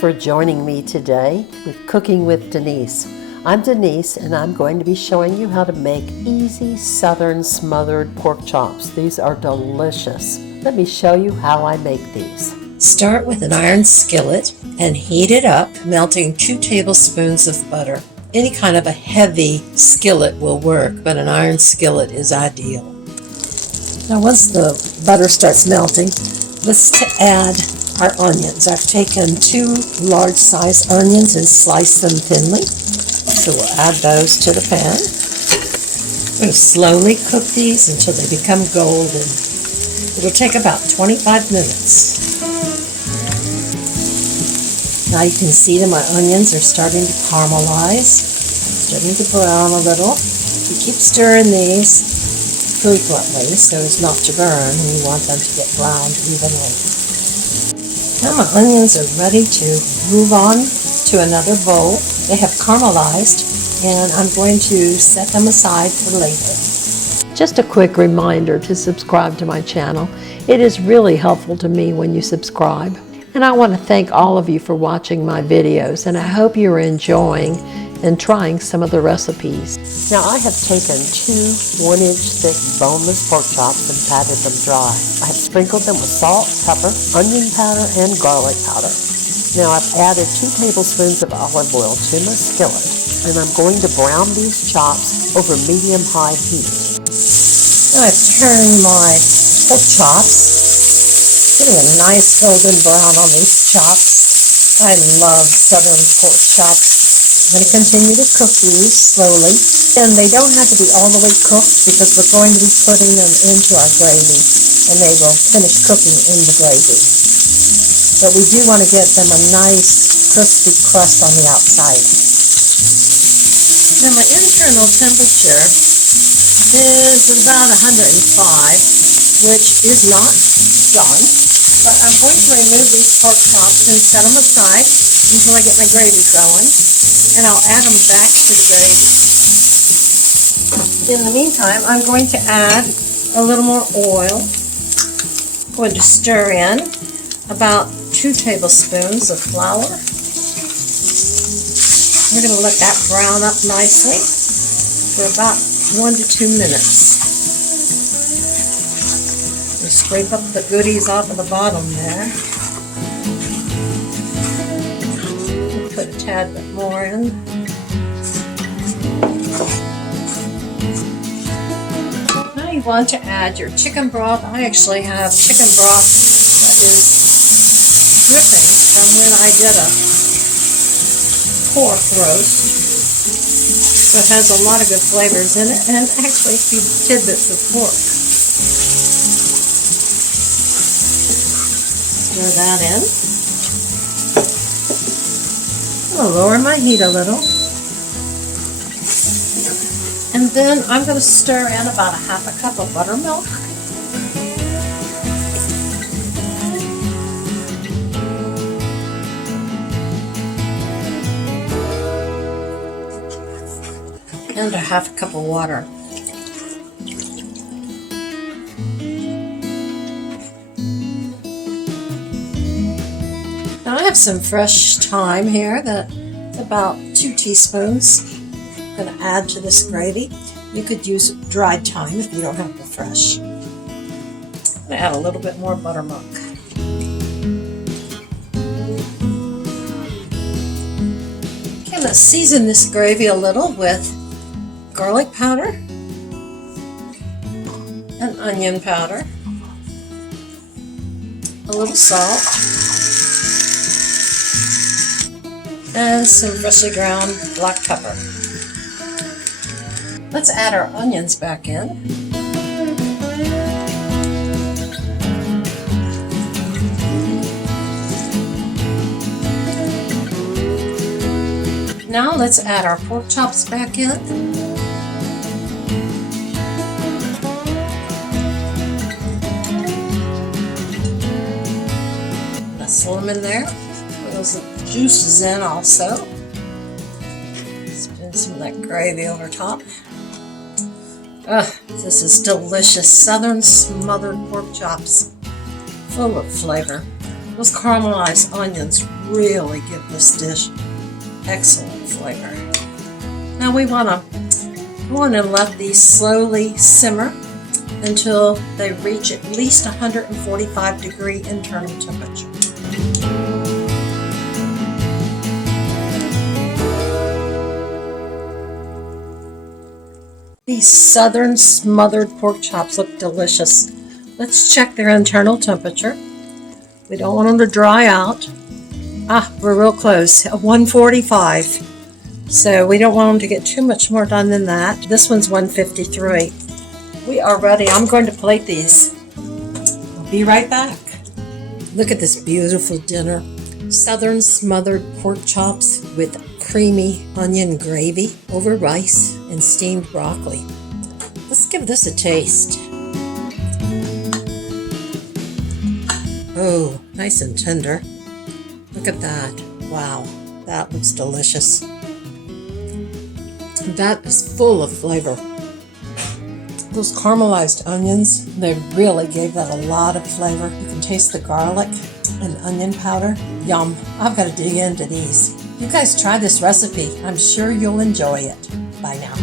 for joining me today with Cooking with Denise. I'm Denise and I'm going to be showing you how to make easy Southern smothered pork chops. These are delicious. Let me show you how I make these. Start with an iron skillet and heat it up, melting 2 tablespoons of butter. Any kind of a heavy skillet will work, but an iron skillet is ideal. Now once the butter starts melting, let's add our onions. I've taken 2 large-sized onions and sliced them thinly. So we'll add those to the pan. I'm going to slowly cook these until they become golden. It'll take about 25 minutes. Now you can see that my onions are starting to caramelize, starting to brown a little. You keep stirring these frequently so as not to burn, and you want them to get browned evenly. Now my onions are ready to move on to another bowl. They have caramelized, and I'm going to set them aside for later. Just a quick reminder to subscribe to my channel. It is really helpful to me when you subscribe. And I want to thank all of you for watching my videos, and I hope you're enjoying and trying some of the recipes. Now I have taken 2 1-inch thick boneless pork chops and patted them dry. I have sprinkled them with salt, pepper, onion powder, and garlic powder. Now I've added 2 tablespoons of olive oil to my skillet, and I'm going to brown these chops over medium-high heat. Now I've turned my pork chops, getting a nice golden brown on these chops. I love Southern pork chops. I'm going to continue to cook these slowly, and they don't have to be all the way cooked because we're going to be putting them into our gravy, and they will finish cooking in the gravy. But we do want to get them a nice crispy crust on the outside. Now my internal temperature is about 105, which is not done, but I'm going to remove these pork chops and set them aside until I get my gravy going, and I'll add them back to the gravy. In the meantime, I'm going to add a little more oil. I'm going to stir in about 2 tablespoons of flour. We're going to let that brown up nicely for about 1 to 2 minutes. We'll scrape up the goodies off of the bottom there. Put a tad bit more in. Now you want to add your chicken broth. I actually have chicken broth that is dripping from when I did a pork roast. So it has a lot of good flavors in it, and actually a few tidbits of pork. Stir that in. I'll lower my heat a little. And then I'm going to stir in about 1/2 cup of buttermilk. And 1/2 cup of water. Now I have some fresh thyme here that's about 2 teaspoons. I'm going to add to this gravy. You could use dried thyme if you don't have the fresh. I'm going to add a little bit more buttermilk. Okay, let's season this gravy a little with garlic powder and onion powder, a little salt, and some freshly ground black pepper. Let's add our onions back in. Now let's add our pork chops back in. Nestle them in there. Put those juices in also. Spin some of that gravy over top. This is delicious. Southern smothered pork chops. Full of flavor. Those caramelized onions really give this dish excellent flavor. Now we want to let these slowly simmer until they reach at least 145-degree internal temperature. These Southern Smothered Pork Chops look delicious. Let's check their internal temperature. We don't want them to dry out. We're real close, at 145. So we don't want them to get too much more done than that. This one's 153. We are ready. I'm going to plate these. I'll be right back. Look at this beautiful dinner. Southern Smothered Pork Chops with creamy onion gravy over rice and steamed broccoli. Let's give this a taste. Oh, nice and tender. Look at that. Wow, that looks delicious. That is full of flavor. Those caramelized onions, they really gave that a lot of flavor. You can taste the garlic and onion powder. Yum. I've got to dig into these. You guys try this recipe. I'm sure you'll enjoy it. Bye now.